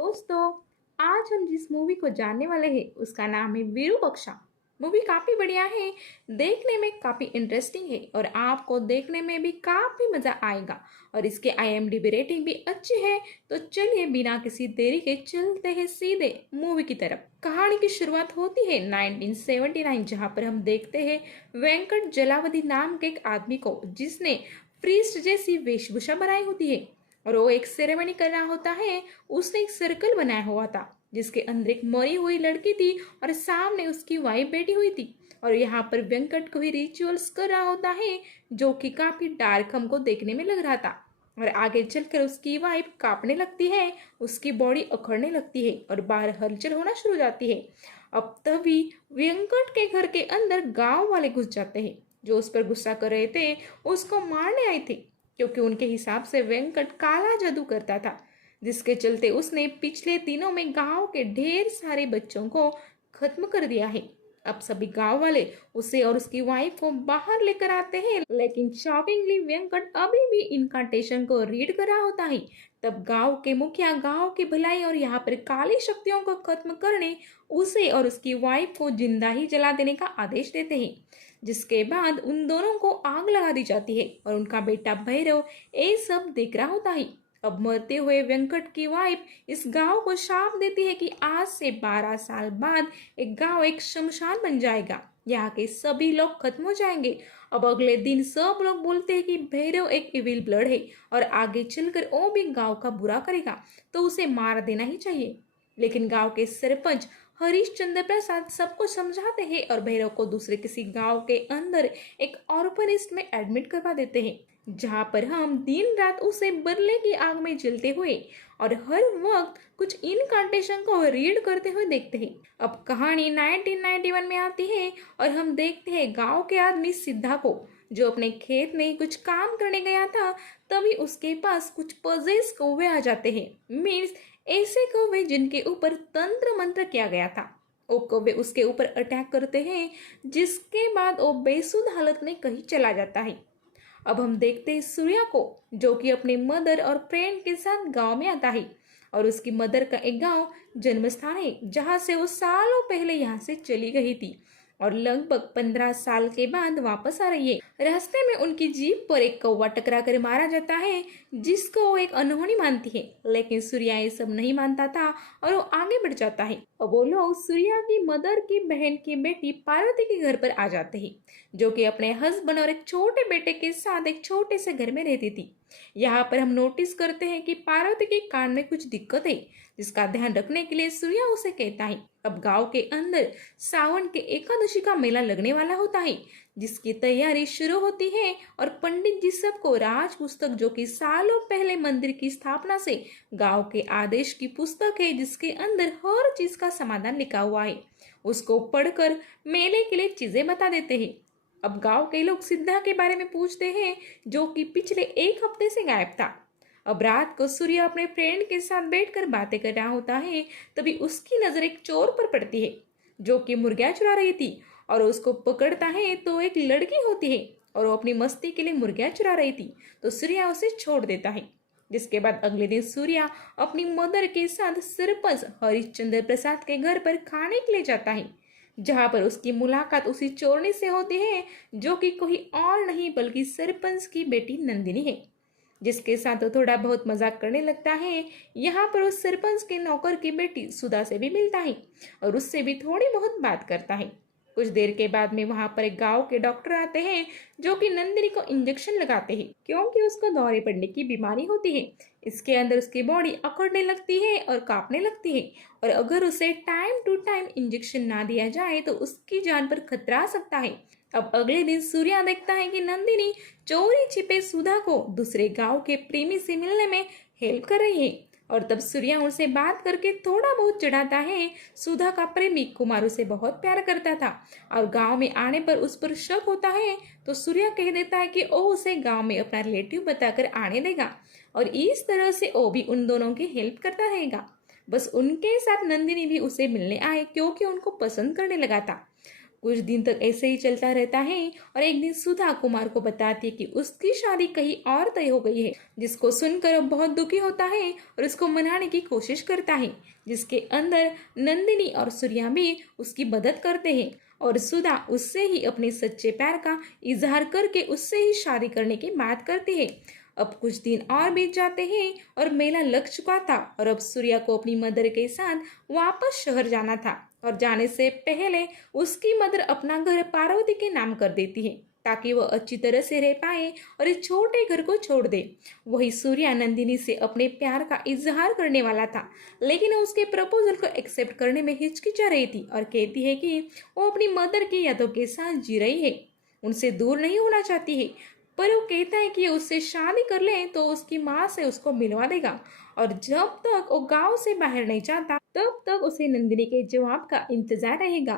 दोस्तों, आज हम जिस मूवी को जानने वाले हैं उसका नाम है विरूपक्षा। मूवी काफी बढ़िया है, देखने में काफी इंटरेस्टिंग है और आपको देखने में भी काफी मजा आएगा। और इसके आईएमडीबी रेटिंग भी अच्छी है। तो चलिए बिना किसी देरी के चलते हैं सीधे मूवी की तरफ। कहानी की शुरुआत होती है 1979, जहां पर हम देखते हैं वेंकट जलावधी नाम के एक आदमी को, जिसने प्रीस्ट जैसी वेशभूषा बनाई होती है और वो एक सेरेमनी कर रहा होता है। उसने एक सर्कल बनाया हुआ था जिसके अंदर एक मरी हुई लड़की थी और सामने उसकी वाइफ बैठी हुई थी। और यहाँ पर वेंकट कोई रिचुअल्स कर रहा होता है जो कि काफी डार्क हमको देखने में लग रहा था। और आगे चलकर उसकी वाइफ कांपने लगती है, उसकी बॉडी अखड़ने लगती है और बाहर हलचल होना शुरू हो जाती है। अब तभी वेंकट के घर के अंदर गांव वाले घुस जाते हैं, जो उस पर गुस्सा कर रहे थे, उसको मारने आए थे, क्योंकि उनके हिसाब से वेंकट काला जादू करता था, जिसके चलते उसने पिछले दिनों में गांव के ढेर सारे बच्चों को खत्म कर दिया है। अब सभी गांव वाले उसे और उसकी वाइफ को बाहर लेकर आते हैं, लेकिन शॉकिंगली वेंकट अभी भी इनकांटेशन को रीड कर रहा होता है। तब गांव के मुखिया गांव की भलाई और यहाँ पर काली शक्तियों को खत्म करने उसे और उसकी वाइफ को जिंदा ही जला देने का आदेश देते हैं, जिसके बाद उन दोनों को आग लगा दी जाती है और उनका बेटा भैरव ये सब देख रहा होता है। अब मरते हुए वेंकट की वाइफ इस गांव को शाप देती है कि आज से 12 साल बाद एक गांव एक शमशान बन जाएगा, यहाँ के सभी लोग खत्म हो जाएंगे। अब अगले दिन सब लोग बोलते हैं कि भैरव एक इविल ब्लड है और आगे चलकर वो भी गांव का बुरा करेगा, तो उसे मार देना ही चाहिए। लेकिन गांव के सरपंच हरिश्चंद्र प्रसाद सबको समझाते हैं और भैरव को दूसरे किसी गांव के अंदर एक ऑर्फनेज में एडमिट करवा देते हैं, जहां पर हम दिन रात उसे बरले की आग में जलते हुए और हर वक्त कुछ इनकांटेशन को रीड करते हुए देखते हैं। अब कहानी 1991 में आती है और हम देखते हैं गांव के आदमी सिद्धा को, जो अपने खेत में कुछ काम करने गया था। तभी उसके पास कुछ पजेस कौवे आ जाते हैं, मीन्स ऐसे कौवे जिनके ऊपर तंत्र मंत्र किया गया था। वो कौवे उसके ऊपर अटैक करते हैं, जिसके बाद वो बेसुध हालत में कहीं चला जाता है। अब हम देखते हैं सूर्या को, जो कि अपने मदर और फ्रेंड के साथ गांव में आता है। और उसकी मदर का एक गांव जन्म स्थान है, जहां से वो सालों पहले यहाँ से चली गई थी और लगभग 15 साल के बाद वापस आ रही है। रास्ते में उनकी जीप पर एक कौवा टकरा कर मारा जाता है, जिसको वो एक अनहोनी मानती है। लेकिन सूर्या ये सब नहीं मानता था और वो आगे बढ़ जाता है। और वो लोग सूर्या की मदर की बहन की बेटी पार्वती के घर पर आ जाते हैं, जो कि अपने हस्बैंड और एक छोटे बेटे के साथ एक छोटे से घर में रहती थी। यहाँ पर हम नोटिस करते हैं कि पार्वती के कान में कुछ दिक्कत है, जिसका ध्यान रखने के लिए सूर्या उसे कहता है। अब गांव के अंदर सावन के एकादशी का मेला लगने वाला होता है, जिसकी तैयारी शुरू होती है और पंडित जी सबको राज पुस्तक, जो कि सालों पहले मंदिर की स्थापना से गांव के आदेश की पुस्तक है, जिसके अंदर हर चीज का समाधान लिखा हुआ है, उसको पढ़कर मेले के लिए चीजें बता देते हैं। अब गांव के लोग सिद्धा के बारे में पूछते हैं, जो कि पिछले एक हफ्ते से गायब था। अब रात को सूर्य अपने फ्रेंड के साथ बैठकर बातें कर रहा होता है। तभी उसकी नजर एक चोर पर पड़ती है, जो कि मुर्गियां चुरा रही थी। और उसको पकड़ता है तो एक लड़की होती है और वो अपनी मस्ती के लिए मुर्गियां चुरा रही थी, तो सूर्या उसे छोड़ देता है। जिसके बाद अगले दिन सूर्या अपनी मदर के साथ सरपंच हरिश्चंद्र प्रसाद के घर पर खाने के लिए जाता है, जहां पर उसकी मुलाकात उसी चोरनी से होती है, जो कि कोई और नहीं बल्कि सरपंच की बेटी नंदिनी है, जिसके साथ वो थोड़ा बहुत मजाक करने लगता है। यहाँ पर उस सरपंच के नौकर की बेटी सुधा से भी मिलता है और उससे भी थोड़ी बहुत बात करता है। कुछ देर के बाद में वहां पर एक गांव के डॉक्टर आते हैं, जो कि नंदिनी को इंजेक्शन लगाते हैं, क्योंकि उसको दौरे पड़ने की बीमारी होती है। इसके अंदर उसकी बॉडी अकड़ने लगती है और कांपने लगती है, और अगर उसे टाइम टू टाइम इंजेक्शन ना दिया जाए तो उसकी जान पर खतरा आ सकता है। अब अगले दिन सूर्या देखता है कि नंदिनी चोरी छिपे सुधा को दूसरे गांव के प्रेमी से मिलने में हेल्प कर रही है। और तब सूर्या उनसे बात करके थोड़ा बहुत चिढ़ाता है। सुधा का प्रेमी कुमार उसे बहुत प्यार करता था और गांव में आने पर उस पर शक होता है, तो सूर्या कह देता है कि वो उसे गांव में अपना रिलेटिव बताकर आने देगा और इस तरह से वो भी उन दोनों की हेल्प करता रहेगा। बस उनके साथ नंदिनी भी उसे मिलने आए, क्योंकि उनको पसंद करने लगा था। कुछ दिन तक ऐसे ही चलता रहता है और एक दिन सुधा कुमार को बताती है कि उसकी शादी कहीं और तय हो गई है, जिसको सुनकर वो बहुत दुखी होता है और उसको मनाने की कोशिश करता है, जिसके अंदर नंदिनी और सूर्या भी उसकी मदद करते हैं और सुधा उससे ही अपने सच्चे प्यार का इजहार करके उससे ही शादी करने की बात करती है। अब कुछ दिन और बीत जाते हैं और मेला लग चुका था और अब सूर्या को अपनी मदर के साथ वापस शहर जाना था और जाने से पहले उसकी मदर अपना घर पार्वती के नाम कर देती है ताकि वह अच्छी तरह से रह पाए और इस छोटे घर को छोड़ दे। वही सूर्या नंदिनी से अपने प्यार का इजहार करने वाला था, लेकिन वो उसके प्रपोजल को एक्सेप्ट करने में हिचकिचा रही थी और कहती है कि वो अपनी मदर की यादों के साथ जी रही है, उनसे दूर नहीं होना चाहती है। पर वो कहता है कि उससे शादी कर ले तो उसकी माँ से उसको मिलवा देगा और जब तक वो गांव से बाहर नहीं जाता तब तक उसे नंदिनी के जवाब का इंतजार रहेगा।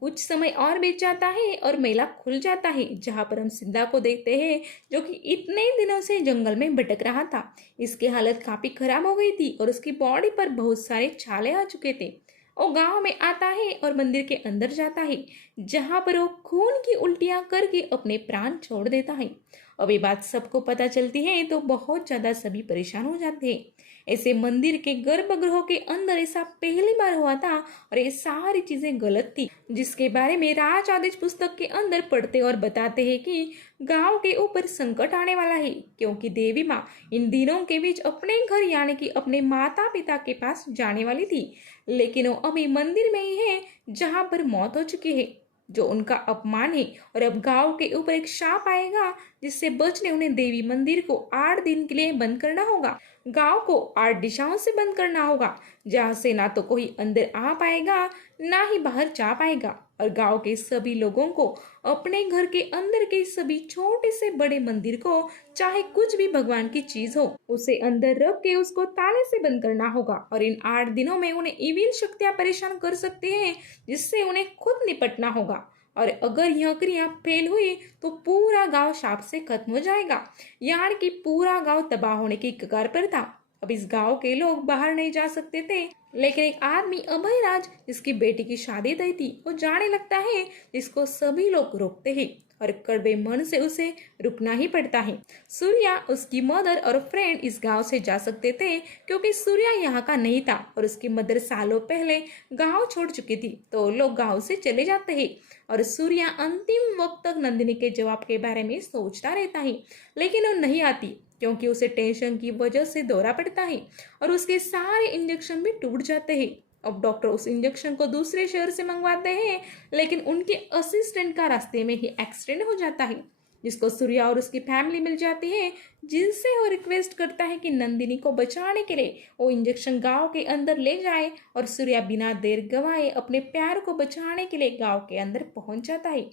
कुछ समय और बीत जाता है और मेला खुल जाता है, जहाँ पर हम सिद्धा को देखते हैं जो कि इतने दिनों से जंगल में भटक रहा था। इसकी हालत काफी खराब हो गई थी और उसकी बॉडी पर बहुत सारे छाले आ चुके थे। वो गांव में आता है और मंदिर के अंदर जाता है, जहां पर वो खून की उल्टियां करके अपने प्राण छोड़ देता है। अब ये बात सबको पता चलती है तो बहुत ज्यादा सभी परेशान हो जाते हैं। ऐसे मंदिर के गर्भगृह के अंदर ऐसा पहली बार हुआ था और ये सारी चीजें गलत थी, जिसके बारे में राज आदेश पुस्तक के अंदर पढ़ते और बताते हैं कि गांव के ऊपर संकट आने वाला है, क्योंकि देवी माँ इन दिनों के बीच अपने घर यानी कि अपने माता पिता के पास जाने वाली थी, लेकिन वो अभी मंदिर में ही है जहां पर मौत हो चुकी है, जो उनका अपमान है। और अब गांव के ऊपर एक शाप आएगा, जिससे बचने उन्हें देवी मंदिर को 8 दिन के लिए बंद करना होगा। गांव को 8 दिशाओं से बंद करना होगा, जहां से ना तो कोई अंदर आ पाएगा ना ही बाहर जा पाएगा। और गांव के सभी लोगों को अपने घर के अंदर के सभी छोटे से बड़े मंदिर को, चाहे कुछ भी भगवान की चीज हो, उसे अंदर रख के उसको ताले से बंद करना होगा। और इन 8 दिनों में उन्हें इविल शक्तियां परेशान कर सकते हैं, जिससे उन्हें खुद निपटना होगा। और अगर यह क्रिया फेल हुई तो पूरा गांव शाप से खत्म हो जाएगा, यानी कि पूरा गांव तबाह होने की कगार पर था। अब इस गांव के लोग बाहर नहीं जा सकते थे, लेकिन एक आदमी अभयराज, जिसकी बेटी की शादी तय थी, वो जाने लगता है, जिसको सभी लोग रोकते हैं और कड़वे मन से उसे रुकना ही पड़ता है। सूर्या, उसकी मदर और फ्रेंड इस गांव से जा सकते थे, क्योंकि सूर्या यहाँ का नहीं था और उसकी मदर सालों पहले गांव छोड़ चुकी थी, तो लोग गांव से चले जाते हैं। और सूर्या अंतिम वक्त तक नंदिनी के जवाब के बारे में सोचता रहता है, लेकिन वो नहीं आती, क्योंकि उसे टेंशन की वजह से दौरा पड़ता है और उसके सारे इंजेक्शन भी टूट जाते हैं। अब डॉक्टर उस इंजेक्शन को दूसरे शहर से मंगवाते हैं, लेकिन उनके असिस्टेंट का रास्ते में ही एक्सीडेंट हो जाता है, जिसको सूर्या और उसकी फैमिली मिल जाती है, जिनसे वो रिक्वेस्ट करता है कि नंदिनी को बचाने के लिए वो इंजेक्शन गांव के अंदर ले जाए। और सूर्या बिना देर गवाए अपने प्यार को बचाने के लिए गांव के अंदर पहुंच जाता है,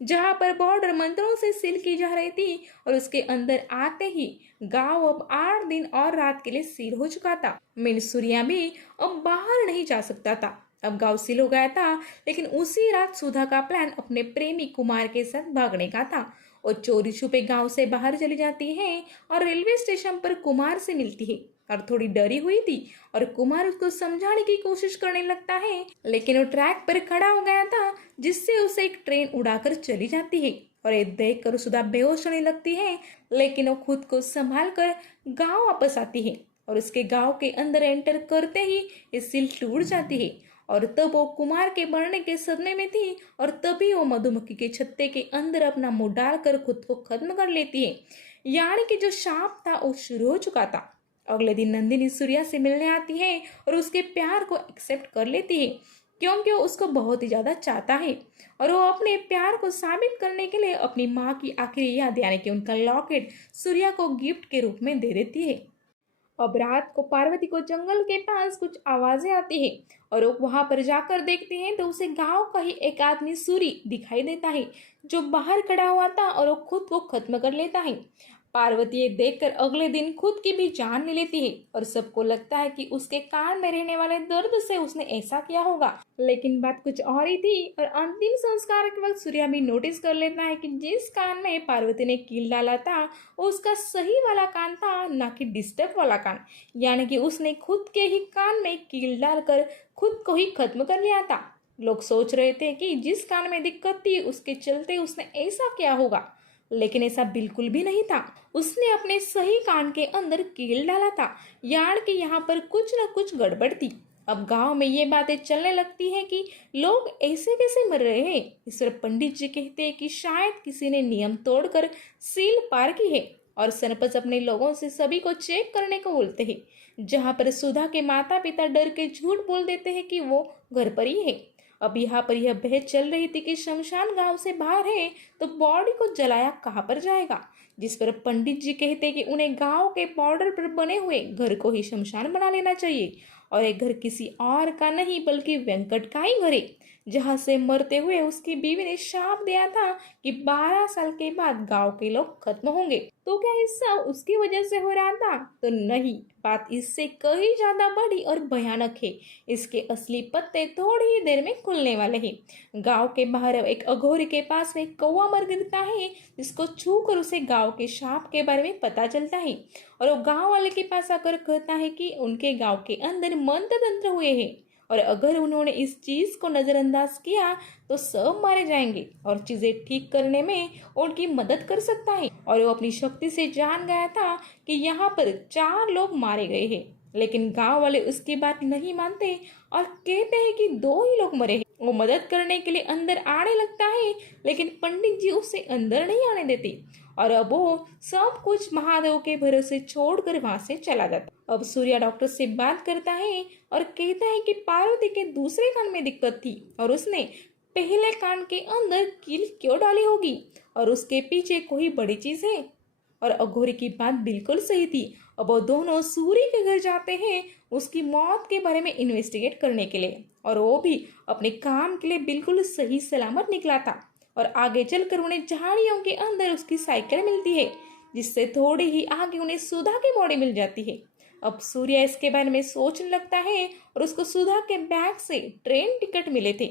जहां पर बॉर्डर मंत्रों से सील की जा रही थी। और उसके अंदर आते ही गांव अब 8 दिन और रात के लिए सील हो चुका था। मीन सूर्या भी अब बाहर नहीं जा सकता था। अब गांव सील हो गया था, लेकिन उसी रात सुधा का प्लान अपने प्रेमी कुमार के साथ भागने का था। और चोरी छुपे गांव से बाहर चली जाती है और रेलवे स्टेशन पर कुमार से मिलती है और थोड़ी डरी हुई थी। और कुमार उसको समझाने की कोशिश करने लगता है, लेकिन वो ट्रैक पर खड़ा हो गया था, जिससे उसे एक ट्रेन उड़ाकर चली जाती है। और ये देख कर सुधा बेहोश होने लगती है, लेकिन वो खुद को संभाल कर गाँव वापस आती है। और उसके गाँव के अंदर एंटर करते ही ये सील टूट जाती है। और तब वो कुमार के मरने के सदमे में थी, और तभी वो मधुमक्खी के छत्ते के अंदर अपना मुंह डालकर खुद को खत्म कर लेती है, यानी कि जो शाप था वो शुरू हो चुका था। अगले दिन नंदिनी सूर्या से मिलने आती है और उसके प्यार को एक्सेप्ट कर लेती है, क्योंकि वो उसको बहुत ही ज्यादा चाहता है। और वो अपने प्यार को साबित करने के लिए अपनी माँ की आखिरी याद यानी कि उनका लॉकेट सूर्या को गिफ्ट के रूप में दे देती है। अब रात को पार्वती को जंगल के पास कुछ आवाजें आती है और वो वहां पर जाकर देखते हैं तो उसे गांव का ही एक आदमी सूरी दिखाई देता है, जो बाहर खड़ा हुआ था और वो खुद को खत्म कर लेता है। पार्वती ये देखकर अगले दिन खुद की भी जान ले लेती है और सबको लगता है कि उसके कान में रहने वाले दर्द से उसने ऐसा किया होगा, लेकिन बात कुछ और ही थी। और अंतिम संस्कार के वक्त सूर्या भी नोटिस कर लेता है कि जिस कान में पार्वती ने कील डाला था वो उसका सही वाला कान था, ना कि डिस्टर्ब वाला कान, यानी कि उसने खुद के ही कान में कील डालकर खुद को ही खत्म कर लिया था। लोग सोच रहे थे कि जिस कान में दिक्कत थी उसके चलते उसने ऐसा किया होगा, लेकिन ऐसा बिल्कुल भी नहीं था। उसने अपने सही कान के अंदर कील डाला था, यार कि यहाँ पर कुछ न कुछ गड़बड़ थी। अब गांव में ये बातें चलने लगती है कि लोग ऐसे कैसे मर रहे हैं। इस पर पंडित जी कहते हैं कि शायद किसी ने नियम तोड़कर सील पार की है, और सरपंच अपने लोगों से सभी को चेक करने को बोलते हैं। जहां पर सुधा के माता पिता डर के झूठ बोल देते हैं कि वो घर पर ही है। अब यहाँ पर यह बहस चल रही थी कि शमशान गांव से बाहर है, तो बॉडी को जलाया कहाँ पर जाएगा। जिस पर पंडित जी कहते कि उन्हें गांव के बॉर्डर पर बने हुए घर को ही शमशान बना लेना चाहिए, और एक घर किसी और का नहीं बल्कि वेंकट का ही घर है, जहां से मरते हुए उसकी बीवी ने शाप दिया था कि 12 साल के बाद गांव के लोग खत्म होंगे। तो क्या ये सब उसकी वजह से हो रहा था? तो नहीं, बात इससे कहीं ज्यादा बड़ी और भयानक है। इसके असली पत्ते थोड़ी ही देर में खुलने वाले हैं। गांव के बाहर एक अघोरी के पास में एक कौवा मर गिरता है, जिसको छू कर उसे गांव के शाप के बारे में पता चलता है, और वो गांव वाले के पास आकर कहता है कि उनके गांव के अंदर मंत्र तंत्र हुए हैं, और अगर उन्होंने इस चीज को नजरअंदाज किया तो सब मारे जाएंगे, और चीजें ठीक करने में उनकी मदद कर सकता है। और वो अपनी शक्ति से जान गया था कि यहाँ पर 4 लोग मारे गए हैं, लेकिन गांव वाले उसकी बात नहीं मानते और कहते हैं कि 2 ही लोग मरे हैं। वो मदद करने के लिए अंदर आने लगता है, लेकिन पंडित जी उसे अंदर नहीं आने देते, और अब वो सब कुछ महादेव के भरोसे छोड़कर वहां से चला जाता। अब सूर्या डॉक्टर से बात करता है और कहता है कि पार्वती के दूसरे कान में दिक्कत थी, और उसने पहले कान के अंदर कील क्यों डाली होगी, और उसके पीछे कोई बड़ी चीज है। और अघोरी की बात बिल्कुल सही थी। अब वो दोनों सूर्य के घर जाते हैं उसकी मौत के बारे में इन्वेस्टिगेट करने के लिए, और वो भी अपने काम के लिए बिल्कुल सही सलामत निकला था। और आगे चलकर उन्हें झाड़ियों के अंदर उसकी साइकिल मिलती है, जिससे थोड़ी ही आगे उन्हें सुधा की बॉडी मिल जाती है। अब सूर्य इसके बारे में सोचने लगता है, और उसको सुधा के बैग से ट्रेन टिकट मिले थे।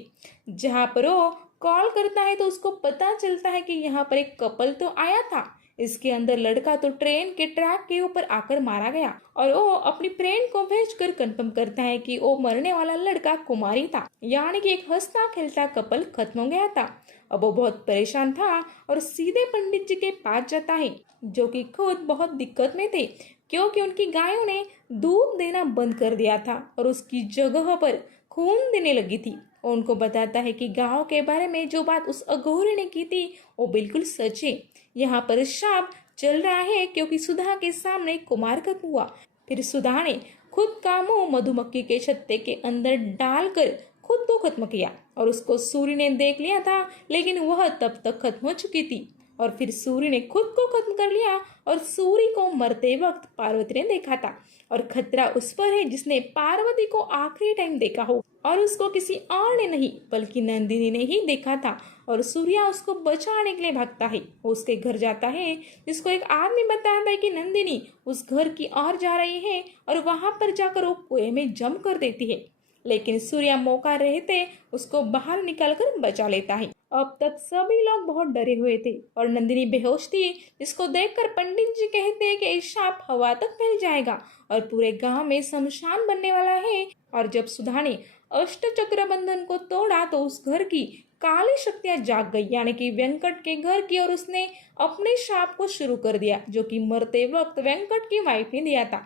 जहां पर वो कॉल करता है तो उसको पता चलता है कि यहाँ पर एक कपल तो आया था। इसके अंदर लड़का तो ट्रेन के ट्रैक के ऊपर आकर मारा गया, और वो अपनी फ्रेंड को भेजकर कंफर्म करता है कि वो मरने वाला लड़का कुमारी था, यानी कि एक हंसता खेलता कपल खत्म हो गया था। अब वो बहुत परेशान था और सीधे पंडित जी के पास जाता है, जो कि खुद बहुत दिक्कत में थे, क्योंकि उनकी गायों ने दूध देना बंद कर दिया था और उसकी जगह पर खून देने लगी थी। और उनको बताता है कि गांव के बारे में जो बात उस अघोरी ने की थी वो बिल्कुल सच है। यहाँ पर शाप चल रहा है क्योंकि सुधा के सामने कुमार खत्म हुआ। फिर सुधा ने खुद का मुंह मधुमक्खी के छत्ते के अंदर डालकर खुद को खत्म किया, और उसको सूर्य ने देख लिया था, लेकिन वह तब तक खत्म हो चुकी थी। और फिर सूर्य ने खुद को खत्म कर लिया, और सूर्य को मरते वक्त पार्वती ने देखा था, और खतरा उस पर है जिसने पार्वती को आखिरी टाइम देखा हो, और उसको किसी और ने नहीं बल्कि नंदिनी ने ही देखा था। और सूर्या उसको बचाने के लिए भागता है, वो उसके घर जाता है, जिसको एक आदमी बताता है कि नंदिनी उस घर की ओर जा रही है, और वहां पर जाकर वो कुएं में जंप कर देती है, लेकिन सूर्या मौका रहते उसको बाहर निकालकर बचा लेता है। अब तक सभी लोग बहुत डरे हुए थे, और नंदिनी बेहोश थी, जिसको देखकर पंडित जी कहते हैं कि ये शाप हवा तक फैल जाएगा और पूरे गांव में शमशान बनने वाला है। और जब सुधा ने अष्टचक्र बंधन को तोड़ा तो उस घर की काली शक्तियां जाग गई, यानी कि वेंकट के घर की, और उसने अपने शाप को शुरू कर दिया, जो कि मरते वक्त वेंकट की वाइफ ने दिया था।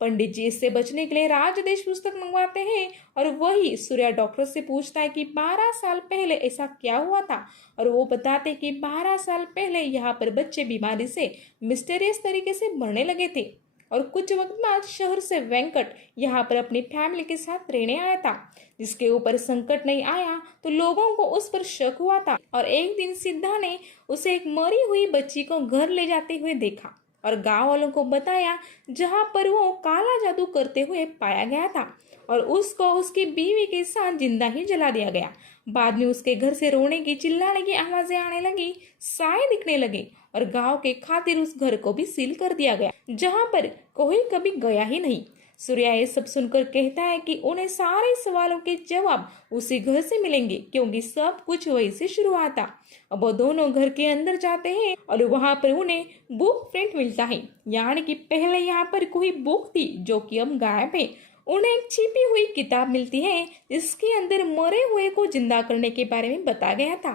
पंडित जी इससे बचने के लिए राजदेश पुस्तक मंगवाते हैं, और वही सूर्या डॉक्टर से पूछता है कि 12 साल पहले ऐसा क्या हुआ था, और वो बताते कि 12 साल पहले यहाँ पर बच्चे बीमारी से मिस्टीरियस तरीके से मरने लगे थे, और कुछ वक्त बाद शहर से वेंकट यहाँ पर अपनी फैमिली के साथ रहने आया था। जिसके ऊपर संकट नहीं आया तो लोगों को उस पर शक हुआ था, और एक दिन सिद्धा ने उसे एक मरी हुई बच्ची को घर ले जाते हुए देखा और गांव वालों को बताया, जहां पर वो काला जादू करते हुए पाया गया था, और उसको उसकी बीवी के साथ जिंदा ही जला दिया गया। बाद में उसके घर से रोने की चिल्लाने की आवाजें आने लगी, साए दिखने लगे, और गांव के खातिर उस घर को भी सील कर दिया गया, जहां पर कोई कभी गया ही नहीं। सूर्या ये सब सुनकर कहता है कि उन्हें सारे सवालों के जवाब उसी घर से मिलेंगे, क्योंकि सब कुछ वही से शुरू हुआ था। अब वो दोनों घर के अंदर जाते हैं, और वहां पर उन्हें बुक प्रिंट मिलता है, यानी कि पहले यहाँ पर कोई बुक थी जो कि अब गायब है। उन्हें एक छिपी हुई किताब मिलती है जिसके अंदर मरे हुए को जिंदा करने के बारे में बताया गया था,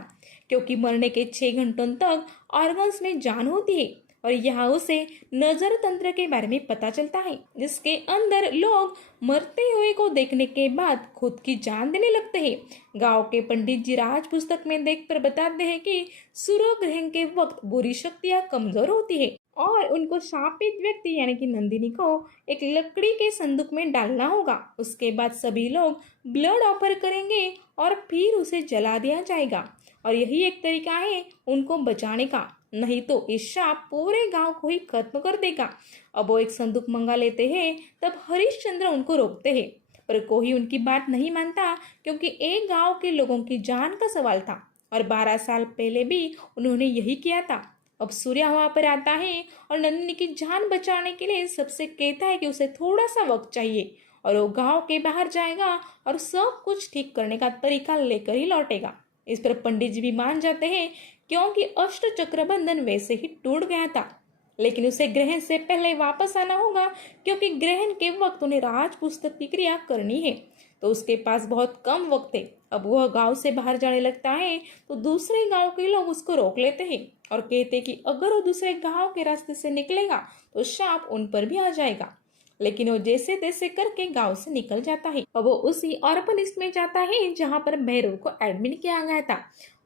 क्योंकि मरने के 6 घंटों तक ऑर्गन्स में जान होती है। और यहाँ उसे नजर तंत्र के बारे में पता चलता है, जिसके अंदर लोग मरते हुए को देखने के बाद खुद की जान देने लगते हैं। गांव के पंडित जी राज पुस्तक में देख कर बताते हैं कि सूर्य ग्रहण के वक्त बुरी शक्तियां कमजोर होती है और उनको शापित व्यक्ति यानी कि नंदिनी को एक लकड़ी के संदूक में डालना होगा। उसके बाद सभी लोग ब्लड ऑफर करेंगे और फिर उसे जला दिया जाएगा। और यही एक तरीका है उनको बचाने का, नहीं तो इस शाप पूरे गांव को ही खत्म कर देगा। अब वो एक संदूक मंगा लेते हैं। तब हरिश्चंद्र उनको रोकते हैं, पर कोई उनकी बात नहीं मानता, क्योंकि एक गांव के लोगों की जान का सवाल था और 12 साल पहले भी उन्होंने यही किया था। अब सूर्या वहां पर आता है और नंदिनी की जान बचाने के लिए सबसे कहता है कि उसे थोड़ा सा वक्त चाहिए और वो गांव के बाहर जाएगा और सब कुछ ठीक करने का तरीका लेकर ही लौटेगा। इस पर पंडित जी भी मान जाते हैं, क्योंकि अष्ट चक्र बंधन वैसे ही टूट गया था। लेकिन उसे ग्रहण से पहले वापस आना होगा, क्योंकि ग्रहण के वक्त उन्हें राज पुस्तक की क्रिया करनी है, तो उसके पास बहुत कम वक्त है। अब वह गांव से बाहर जाने लगता है तो दूसरे गांव के लोग उसको रोक लेते हैं और कहते हैं कि अगर वो दूसरे गांव के रास्ते से निकलेगा तो शाप उन पर भी आ जाएगा। लेकिन वो जैसे तैसे करके गांव से निकल जाता है। अब वो उसी ऑर्फनेज में जाता है जहां पर भैरव को एडमिट किया गया था,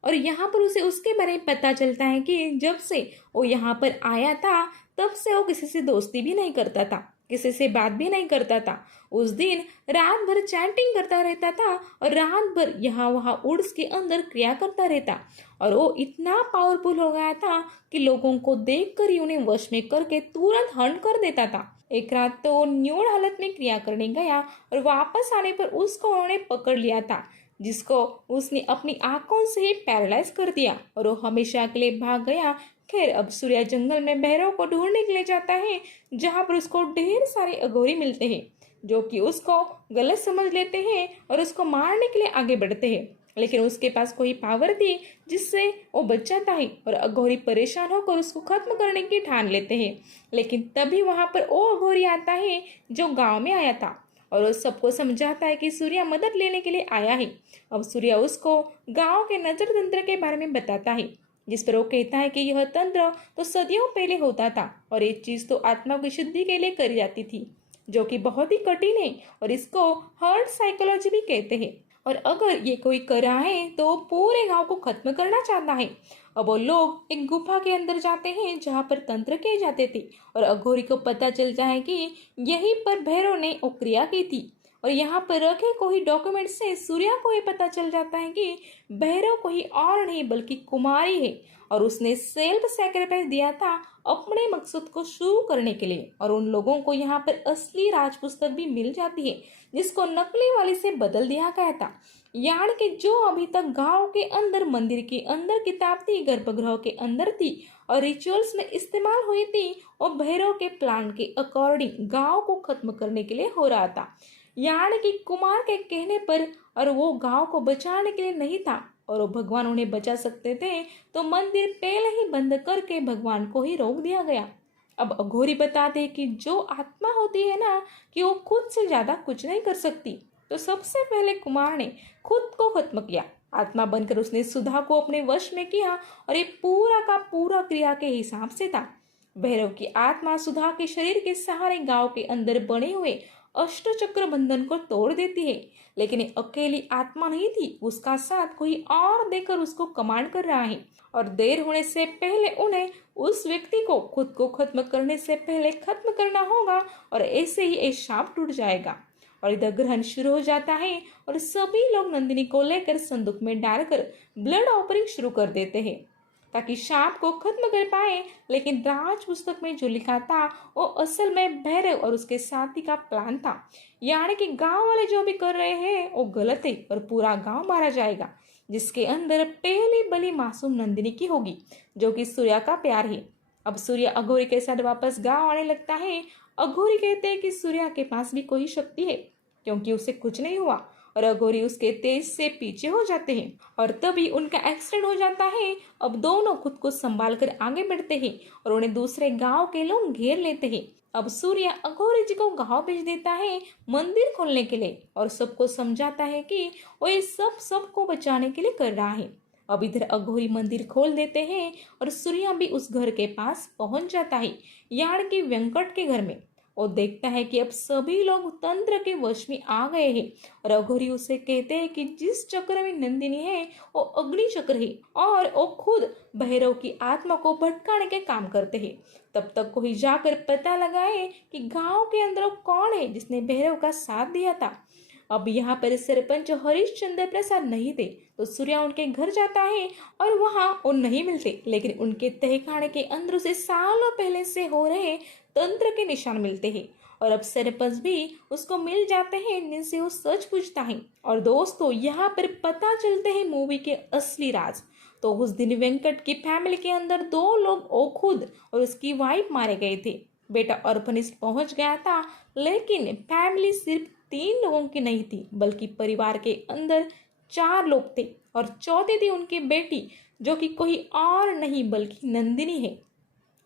और यहाँ पर उसे उसके बारे में पता चलता है कि जब से वो यहाँ पर आया था तब से वो किसी से दोस्ती भी नहीं करता था, किसी से बात भी नहीं करता था। उस दिन रात भर चैंटिंग करता रहता था और रात भर यहाँ वहाँ उर्स के अंदर क्रिया करता रहता, और वो इतना पावरफुल हो गया था कि लोगों को देखकर ही उन्हें वश में करके तुरंत हंट कर देता था। एक रात तो न्यूड हालत में क्रिया करने गया और वापस आने पर उसको उन्होंने पकड़ लिया था, जिसको उसने अपनी आंखों से ही पैरालाइज कर दिया और वो हमेशा के लिए भाग गया। खैर, अब सूर्या जंगल में भैरव को ढूंढने के लिए जाता है, जहां पर उसको ढेर सारे अघोरी मिलते हैं, जो कि उसको गलत समझ लेते हैं और उसको मारने के लिए आगे बढ़ते हैं। लेकिन उसके पास कोई पावर थी जिससे वो बच जाता है और अघोरी परेशान होकर उसको खत्म करने की ठान लेते हैं। लेकिन तभी वहां पर वो अघोरी आता है जो गांव में आया था, और वो सबको समझाता है कि सूर्या मदद लेने के लिए आया है। अब सूर्या उसको गांव के नजर तंत्र के बारे में बताता है, जिस पर वो कहता है कि यह तंत्र तो सदियों पहले होता था और ये चीज तो आत्मा की शुद्धि के लिए करी जाती थी, जो कि बहुत ही कठिन है और इसको हर्ट साइकोलॉजी भी कहते हैं। और अगर ये कोई कर रहा है तो पूरे गांव को खत्म करना चाहता है। अब वो लोग एक गुफा के अंदर जाते हैं जहां पर तंत्र किए जाते थे, और अघोरी को पता चलता है कि यहीं पर भैरव ने वो क्रिया की थी। और यहाँ पर रखे कोई डॉक्यूमेंट से सूर्या को ये पता चल जाता है कि भैरव कोई और नहीं बल्कि कुमारी है, और उसने सेल्फ सैक्रिफाइस दिया था अपने मकसद को शुरू करने के लिए। और उन लोगों को यहाँ पर असली राज पुस्तक भी मिल जाती है, जिसको नकली वाली से बदल दिया गया था। यानी कि जो अभी तक गांव के अंदर मंदिर के अंदर किताब थी, गर्भगृह के अंदर थी और रिचुअल्स में इस्तेमाल हुई थी, और भैरव के प्लान के अकॉर्डिंग गांव को खत्म करने के लिए हो रहा था। यानी कि कुमार के कहने पर, और वो गांव को बचाने के लिए नहीं था, और वो भगवान उन्हें बचा सकते थे, तो मंदिर पहले ही बंद करके भगवान को ही रोक दिया गया। अब अघोरी बताते हैं कि जो आत्मा होती है ना, कि वो खुद से ज्यादा कुछ नहीं कर सकती, तो सबसे पहले कुमार ने खुद को खत्म किया। आत्मा बनकर उसने सुधा को अपने वश में किया, और ये पूरा का पूरा क्रिया के हिसाब से था। भैरव की आत्मा सुधा के शरीर के सहारे गांव के अंदर बने हुए अष्ट चक्र बंधन को तोड़ देती है। लेकिन ये अकेली आत्मा नहीं थी, उसका साथ कोई और देकर उसको कमांड कर रहा है, और देर होने से पहले उन्हें उस व्यक्ति को खुद को खत्म करने से पहले खत्म करना होगा, और ऐसे ही ये शाप टूट जाएगा। और इधर ग्रहण शुरू हो जाता है और सभी लोग नंदिनी को लेकर संदूक में डालकर ब्लड ऑफरिंग शुरू कर देते हैं, ताकि शाप को खत्म कर पाए। लेकिन राज पुस्तक में जो लिखा था वो असल में भैरव और उसके साथी का प्लान था। यानी कि गांव वाले जो भी कर रहे हैं वो गलत है और पूरा गांव मारा जाएगा, जिसके अंदर पहली बली मासूम नंदिनी की होगी, जो कि सूर्या का प्यार है। अब सूर्या अघोरी के साथ वापस गांव आने लगता है। अघोरी कहते हैं कि सूर्या के पास भी कोई शक्ति है, क्योंकि उसे कुछ नहीं हुआ और अघोरी उसके तेज से पीछे हो जाते हैं और तभी उनका एक्सीडेंट हो जाता है। अब दोनों खुद को संभाल कर आगे बढ़ते हैं और उन्हें दूसरे गांव के लोग घेर लेते हैं। अब सूर्य अघोरी जी को गांव भेज देता है मंदिर खोलने के लिए और सबको समझाता है कि वो ये सब सबको बचाने के लिए कर रहा है। अब इधर अघोरी मंदिर खोल देते हैं और सूर्या भी उस घर के पास पहुंच जाता है, यानी कि वेंकट के घर में। और देखता है कि अब सभी लोग तंत्र के वश में आ गए हैं और अघोरी उसे कहते हैं कि जिस चक्र में नंदिनी है वो अग्नि चक्र है और वो खुद भैरव की आत्मा को भटकाने के काम करते हैं। तब तक कोई जाकर पता लगाए कि गांव के अंदर कौन है जिसने भैरव का साथ दिया था। अब यहाँ पर सरपंच हरिश्चंद्र प्रसाद नहीं थे, तो सूर्या उनके घर जाता है और वहाँ वो नहीं मिलते, लेकिन उनके तहखाने के अंदर से सालों पहले से हो रहे तंत्र के निशान मिलते हैं। और अब सरपंच भी उसको मिल जाते हैं जिनसे वो सच पूछता है। और दोस्तों यहाँ पर पता चलते हैं मूवी के असली राज। तो उस दिन वेंकट की फैमिली के अंदर दो लोग, वो खुद और उसकी वाइफ मारे गए थे। बेटा ऑर्फनेज पहुंच गया था, लेकिन फैमिली सिर्फ 3 लोगों की नहीं थी, बल्कि परिवार के अंदर 4 लोग थे और चौथे थी उनकी बेटी, जो कि कोई और नहीं बल्कि नंदिनी है।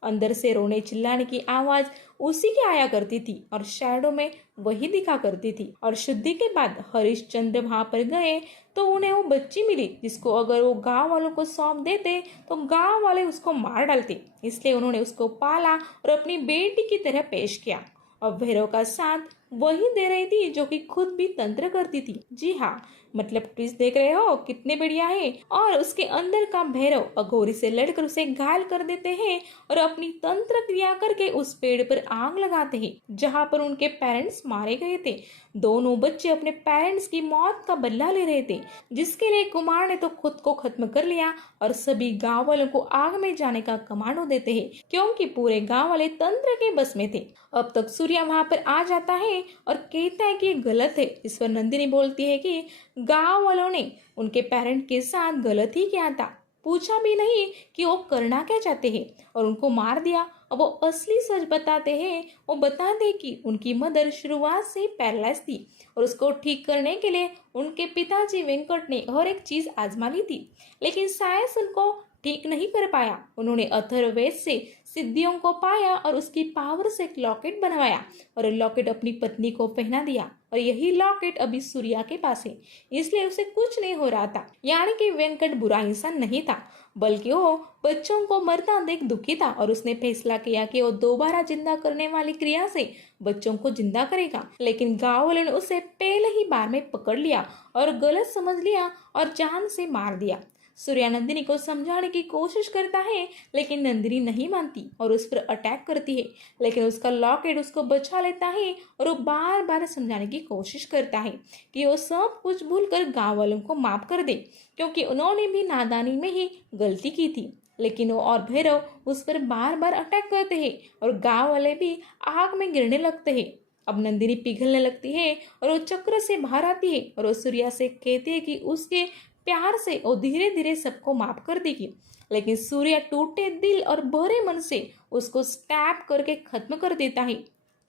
अंदर से रोने चिल्लाने की आवाज उसी की आया करती थी और शैडो में वही दिखा करती थी। और शुद्धि के बाद हरिश्चंद्र वहां पर गए तो उन्हें वो बच्ची मिली जिसको अगर वो गांव वालों को सौंप देते तो गांव वाले उसको मार डालते। इसलिए उन्होंने उसको पाला और अपनी बेटी की तरह पेश किया। और भैरव का साथ वही दे रही थी जो कि खुद भी तंत्र करती थी। जी हाँ, मतलब ट्विस्ट देख रहे हो कितने बढ़िया है। और उसके अंदर का भैरव अघोरी से लड़कर उसे घायल कर देते हैं और अपनी तंत्र क्रिया करके उस पेड़ पर आग लगाते हैं जहाँ पर उनके पेरेंट्स मारे गए थे। दोनों बच्चे अपने पेरेंट्स की मौत का बदला ले रहे थे, जिसके लिए कुमार ने तो खुद को खत्म कर लिया और सभी गांव वालों को आग में जाने का कमांडो देते हैं, क्योंकि पूरे गांव वाले तंत्र के बस में थे। अब तक सूर्या वहां पर आ जाता है और कहता है कि ये गलत है। इस पर नंदिनी बोलती है कि गांव वालों ने उनके पेरेंट के साथ गलत ही किया था, पूछा भी नहीं कि वो करना क्या चाहते हैं और उनको मार दिया। अब वो असली सच बताते हैं। वो बताते कि उनकी मदर शुरुआत से पैरालाइज थी और उसको ठीक करने के लिए उनके पिताजी वेंकट ने हर एक चीज आजमा ली थी, लेकिन साइंस उनको ठीक नहीं कर पाया। उन्होंने अथर्ववेद से सिद्धियों को पाया और उसकी पावर से एक लॉकेट बनवाया और लॉकेट अपनी पत्नी को पहना दिया और यही लॉकेट अभी सूर्या के पास है, इसलिए उसे कुछ नहीं हो रहा था। यानी कि वेंकट बुरा इंसान नहीं था, बल्कि वो बच्चों को मरता देख दुखी था और उसने फैसला किया कि वो दोबारा जिंदा करने वाली क्रिया से बच्चों को जिंदा करेगा। लेकिन गांव वालों ने उसे पहले ही बार में पकड़ लिया और गलत समझ लिया और जान से मार दिया। सूर्या नंदिनी को समझाने की कोशिश करता है, लेकिन नंदिनी नहीं मानती और उस पर अटैक करती है, लेकिन उसका लॉकेट उसको बचा लेता है और वो बार बार समझाने की कोशिश करता है कि वो सब कुछ भूलकर गांव वालों को माफ कर दे, क्योंकि उन्होंने भी नादानी में ही गलती की थी। लेकिन वो और भैरव उस पर बार बार अटैक करते हैं और गांव वाले भी आग में गिरने लगते हैं। अब नंदिनी पिघलने लगती है और वो चक्र से बाहर आती है और वो सूर्या से कहती है कि उसके प्यार से वो धीरे धीरे सबको माफ कर देगी। लेकिन सूर्या टूटे दिल और भरे मन से उसको स्टैप करके खत्म कर देता है,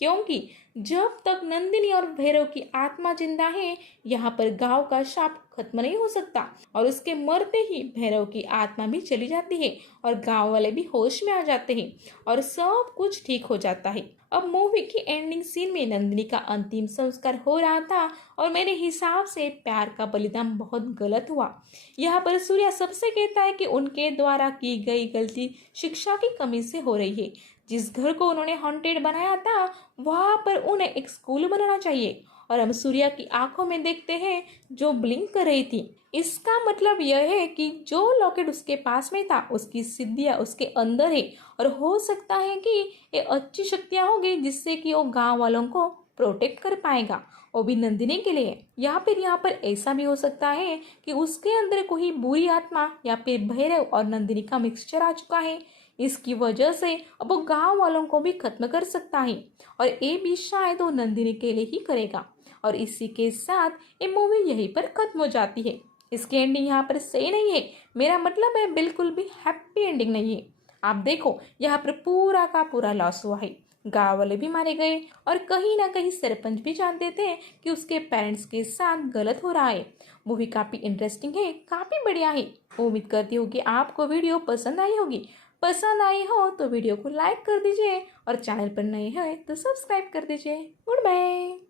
क्योंकि जब तक नंदिनी और भैरव की आत्मा जिंदा है यहाँ पर गांव का शाप खत्म नहीं हो सकता। और उसके मरते ही भैरव की आत्मा भी चली जाती है और गांव वाले भी होश में आ जाते हैं और सब कुछ ठीक हो जाता है। अब मूवी की एंडिंग सीन में नंदिनी का अंतिम संस्कार हो रहा था और मेरे हिसाब से प्यार का बलिदान बहुत गलत हुआ। यहाँ पर सूर्या सबसे कहता है कि उनके द्वारा की गई गलती शिक्षा की कमी से हो रही है। जिस घर को उन्होंने हॉन्टेड बनाया था वहां पर उन्हें एक स्कूल बनाना चाहिए। और हम सूर्या की आंखों में देखते हैं जो ब्लिंक कर रही थी। इसका मतलब यह है कि जो लॉकेट उसके पास में था उसकी सिद्धियां उसके अंदर है और हो सकता है कि ये अच्छी शक्तियां होगी जिससे कि वो गांव वालों को प्रोटेक्ट कर पाएगा, वो भी नंदिनी के लिए। या फिर यहाँ पर ऐसा भी हो सकता है कि उसके अंदर कोई बुरी आत्मा या फिर भैरव और नंदिनी का मिक्सचर आ चुका है। इसकी वजह से अब वो गांव वालों को भी खत्म कर सकता है और ये भी शायद वो नंदिनी के लिए ही करेगा। और इसी के साथ ये मूवी यहीं पर खत्म हो जाती है। इसकी एंडिंग यहाँ पर सही नहीं है, मेरा मतलब है बिल्कुल भी हैप्पी एंडिंग नहीं है। आप देखो यहाँ पर पूरा का पूरा लॉस हुआ है। गांव वाले भी मारे गए और कहीं ना कहीं सरपंच भी जानते थे कि उसके पेरेंट्स के साथ गलत हो रहा है। मूवी काफ़ी इंटरेस्टिंग है, काफ़ी बढ़िया है। उम्मीद करती हूँ कि आपको वीडियो पसंद आई होगी। पसंद आई हो तो वीडियो को लाइक कर दीजिए और चैनल पर नए हैं तो सब्सक्राइब कर दीजिए। Good bye.